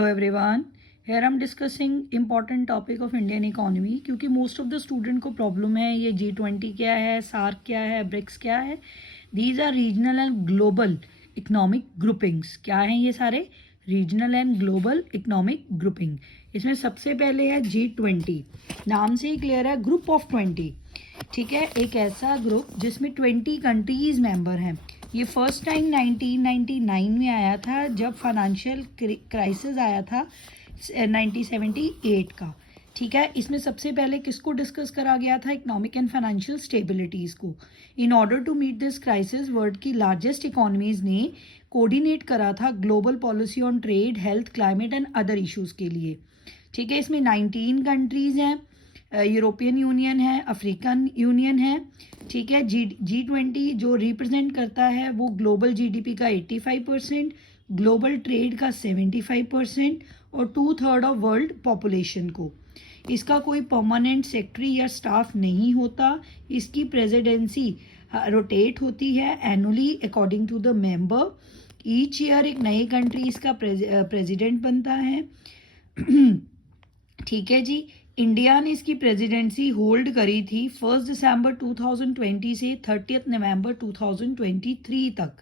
Hello everyone. Here I'm discussing important topic of Indian economy क्योंकि most of the student को problem है ये G20 क्या है, सार्क क्या है, ब्रिक्स क्या है. These are regional and global economic groupings. क्या हैं ये सारे? Regional and global economic grouping. इसमें सबसे पहले है G20. नाम से ही क्लियर है, ग्रुप ऑफ 20. ठीक है, एक ऐसा ग्रुप जिसमें 20 कंट्रीज मेंबर हैं. ये फर्स्ट टाइम 1999 में आया था जब फाइनेंशियल क्राइसिस आया था 1978 का. ठीक है, इसमें सबसे पहले किसको डिस्कस करा गया था? इकोनॉमिक एंड फाइनेंशियल स्टेबिलिटीज़ को. In order to meet this crisis world की लार्जेस्ट इकोनॉमीज़ ने कोऑर्डिनेट करा था global policy on trade, health, climate and other issues के लिए. ठीक है, इसमें 19 कंट्रीज़ हैं, यूरोपियन यूनियन है, अफ्रीकन यूनियन है. ठीक है, G20 जो रिप्रेजेंट करता है वो ग्लोबल जीडीपी का 85%, ग्लोबल ट्रेड का 75% और 2/3 ऑफ वर्ल्ड पॉपुलेशन को. इसका कोई परमानेंट सेक्रेटरी या स्टाफ नहीं होता. इसकी प्रेसिडेंसी रोटेट होती है annually according to the member. Each year एक नई कंट्री इसका प्रेसिडेंट बनता है. ठीक है जी, इंडिया ने इसकी प्रेसिडेंसी होल्ड करी थी 1 दिसंबर 2020 से 30 नवंबर 2023 तक.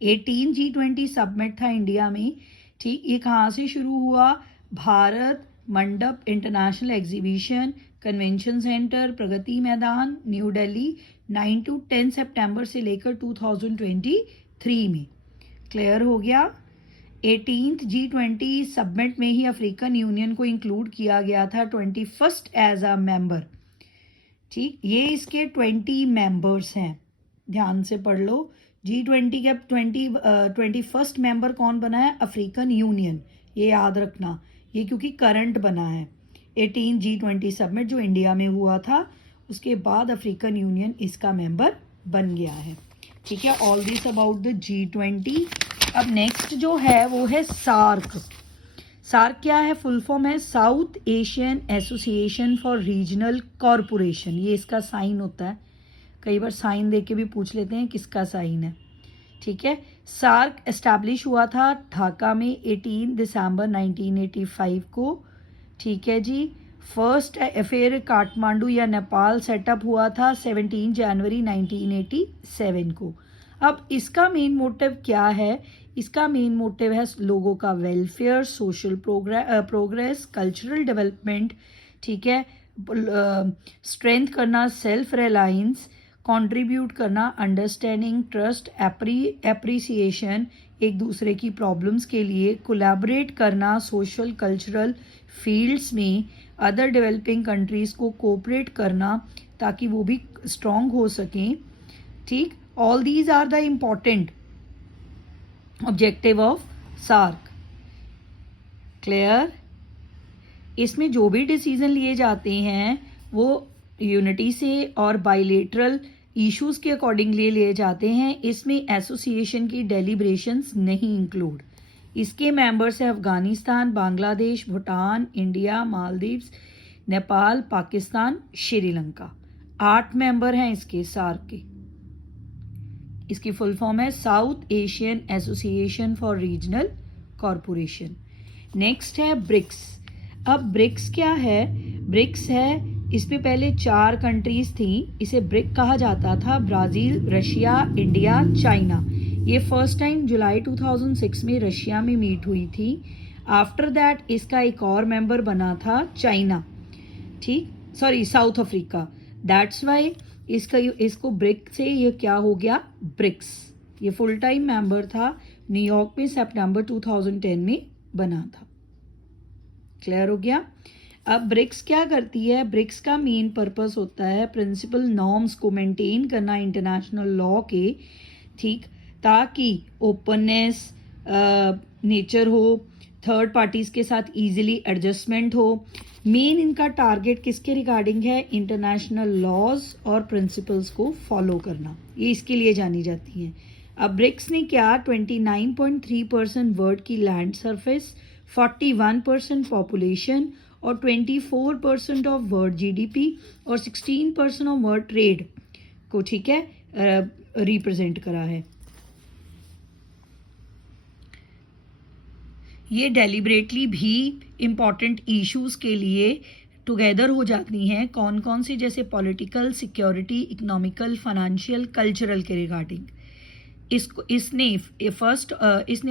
18 G20 सबमिट था इंडिया में. ठीक, ये कहाँ से शुरू हुआ? भारत मंडप international exhibition convention centre, Pragati Maidan, new Delhi 9 to 10 सितंबर से लेकर 2023 में. क्लियर हो गया? 18th G20 सबमिट में ही अफ्रीकन यूनियन को इंक्लूड किया गया था 21st एज अ मेंबर. ठीक, ये इसके 20 मेंबर्स हैं, ध्यान से पढ़ लो. G20 के 21st मेंबर कौन बना है? African union. ये याद रखना, ये क्योंकि करंट बना है. 18 G20 सबमिट जो इंडिया में हुआ था उसके बाद अफ्रीकन यूनियन इसका मेंबर बन गया है. ठीक है, all this about the G20. अब नेक्स्ट जो है वो है सार्क. सार्क क्या है? फुल फॉर्म है south Asian association for regional corporation. ये इसका साइन होता है, कई बार साइन दे के भी पूछ लेते हैं किसका साइन है. ठीक है, सार्क एस्टैब्लिश हुआ था ढाका में 18 दिसंबर 1985 को. ठीक है जी, फर्स्ट फिर काठमांडू या नेपाल सेटअप हुआ था 17 जनवरी 1987 को. अब इसका मेन मोटिव क्या है? इसका मेन मोटिव है लोगों का welfare, social progress, cultural development. ठीक है, स्ट्रेंथ करना, सेल्फ रिलायंस, कंट्रीब्यूट करना, अंडरस्टैंडिंग, ट्रस्ट, एप्रिसिएशन, एक दूसरे की प्रॉब्लम्स के लिए कोलैबोरेट करना, सोशल कल्चरल फील्ड्स में अदर डेवलपिंग कंट्रीज़ को कोऑपरेट करना ताकि वो भी स्ट्रॉन्ग हो सकें. ठीक, all these are the important objective of SAARC. Clear? इसमें जो भी डिसीजन लिए जाते हैं वो यूनिटी से और बाइलेटरल इश्यूज के अकॉर्डिंगली लिए जाते हैं. इसमें एसोसिएशन की डेलिब्रेशंस नहीं इंक्लूड. इसके मेंबर्स हैं अफगानिस्तान, बांग्लादेश, भूटान, इंडिया, मालदीव्स, नेपाल, पाकिस्तान, श्रीलंका. 8 मेंबर हैं इसके सार्क के. इसकी फुल फॉर्म है south Asian association for regional corporation. Next है ब्रिक्स. अब ब्रिक्स क्या है? ब्रिक्स है, इसमें पहले 4 कंट्रीज थी. इसे ब्रिक कहा जाता था. Brazil, Russia, India, China. ये फर्स्ट टाइम जुलाई 2006 में रशिया में मीट हुई थी. आफ्टर दैट इसका एक और मेंबर बना था चाइना. ठीक, sorry, south Africa. That's why इसको ब्रिक से ये क्या हो गया? ब्रिक्स. ये फुल टाइम मेंबर था, न्यूयॉर्क में सितंबर 2010 में बना था. क्लियर हो गया? अब ब्रिक्स क्या करती है? ब्रिक्स का मेन पर्पस होता है प्रिंसिपल नॉर्म्स को मेंटेन करना इंटरनेशनल लॉ के. ठीक, ताकि ओपननेस नेचर हो, थर्ड पार्टीज के साथ इजीली एडजस्टमेंट हो. मेन इनका टारगेट किसके रिगार्डिंग है? इंटरनेशनल लॉज और प्रिंसिपल्स को फॉलो करना. ये इसके लिए जानी जाती हैं. अब ब्रिक्स ने क्या? 29.3% वर्ल्ड की लैंड सरफेस, 41% पॉपुलेशन और 24% ऑफ वर्ल्ड जीडीपी और 16% ऑफ वर्ल्ड ट्रेड को, ठीक है, रिप्रेजेंट करा है. ये डेलिबरेटली भी इम्पॉर्टेंट इश्यूज़ के लिए टुगेदर हो जाती हैं। कौन कौन से? जैसे political, security, economical, financial, cultural के रिगार्डिंग। इसने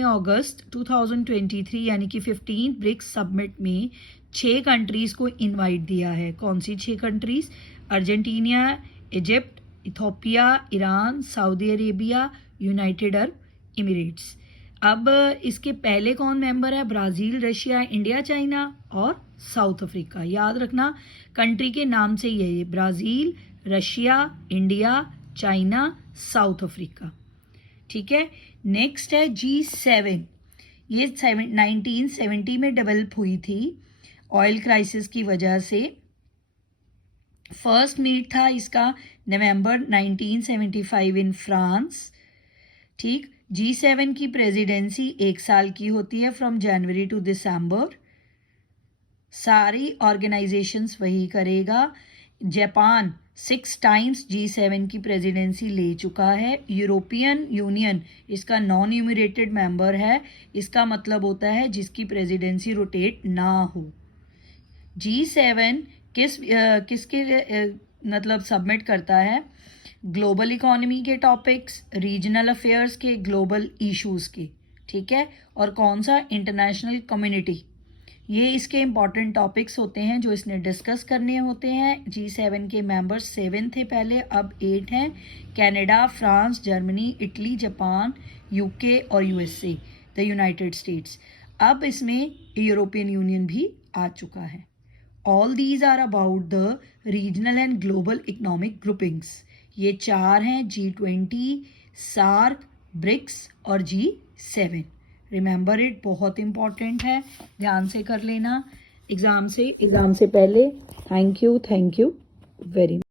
अगस्त 2023 यानी कि 15 ब्रिक्स सबमिट में 6 कंट्रीज़ को इनवाइट दिया है। कौन सी 6 countries? Argentina, Egypt, Ethiopia, Iran, Saudi Arabia, United Arab emirates. अब इसके पहले कौन मेंबर है? ब्राज़ील, रशिया, इंडिया, चाइना और साउथ अफ्रीका। याद रखना कंट्री के नाम से ही है ये, Brazil, Russia, India, China, south Africa. ठीक है। नेक्स्ट है G7। ये 1970 में डेवलप हुई थी ऑयल क्राइसिस की वजह से। फर्स्ट मीट था इसका नवंबर 1975 इन फ्रांस। ठीक। G7 की प्रेसिडेंसी 1 साल की होती है, फ्रॉम जनवरी टू दिसंबर। सारी ऑर्गेनाइजेशंस वही करेगा। जापान 6 टाइम्स G7 की प्रेसिडेंसी ले चुका है। यूरोपियन यूनियन इसका नॉन न्यूमरेटेड मेंबर है। इसका मतलब होता है जिसकी प्रेसिडेंसी रोटेट ना हो। G7 किसके मतलब सबमिट करता है? ग्लोबल इकोनॉमी के टॉपिक्स, रीजनल अफेयर्स के, ग्लोबल इश्यूज़ के। ठीक है। और कौन सा? International community. ये इसके इम्पॉर्टेंट टॉपिक्स होते हैं जो इसने डिस्कस करने होते हैं। G7 के मेंबर्स 7 थे पहले, अब 8 हैं। Canada, France, Germany, Italy, Japan, UK और यूएसए, द यूनाइटेड स्टेट्स। अब इसमें यूरोपियन यूनियन भी आ चुका है। All these are about the regional and global economic groupings. ये 4 हैं, G20, सार्क, ब्रिक्स और G7। रिमेंबर इट, बहुत इंपॉर्टेंट है, ध्यान से कर लेना एग्ज़ाम से पहले। Thank you very much.